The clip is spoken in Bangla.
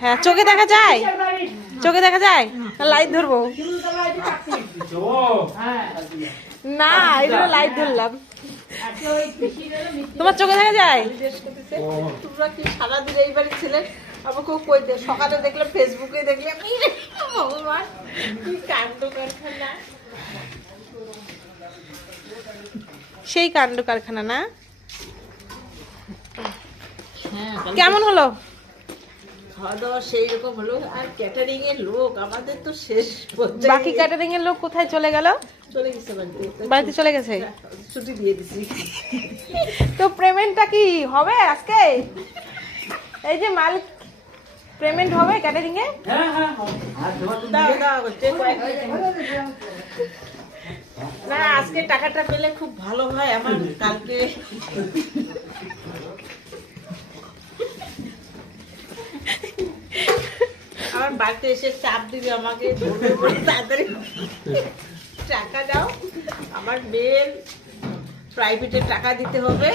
হ্যাঁ, চোখে দেখা যায়? চোখে দেখা যায়? লাইট ধরবো না, এটা লাইট ধরলাম। তোমার চোখে দেখা যায়? তোমরা কি সারাদিন এই বাড়ি ছিলেন? আমাকে কই দে, সকালে দেখলাম ফেসবুকে দেখলাম, ভগবান কি কাণ্ড কারখানা, সেই কাণ্ড কারখানা না? কেমন হলো খাওয়া দাওয়া সেই রকম হলো। আর ক্যাটারিং এর লোক আমাদের তো শেষ। বাকি ক্যাটারিং এর লোক কোথায় চলে গেল? চলে গেছে বাড়িতে। বাড়িতে চলে গেছে। ছুটি দিয়ে দিছি। তো পেমেন্টটা কি হবে আজকে? এই যে মালিক, পেমেন্ট হবে ক্যাটারিং এ? দাও দাও না, আজকে টাকাটা পেলে খুব ভালো হয়। আমার কালকে আমার বাড়িতে এসে চাপ দিবে আমাকে, তাড়াতাড়ি টাকা দাও, আমার মেয়ের প্রাইভেটে টাকা দিতে হবে।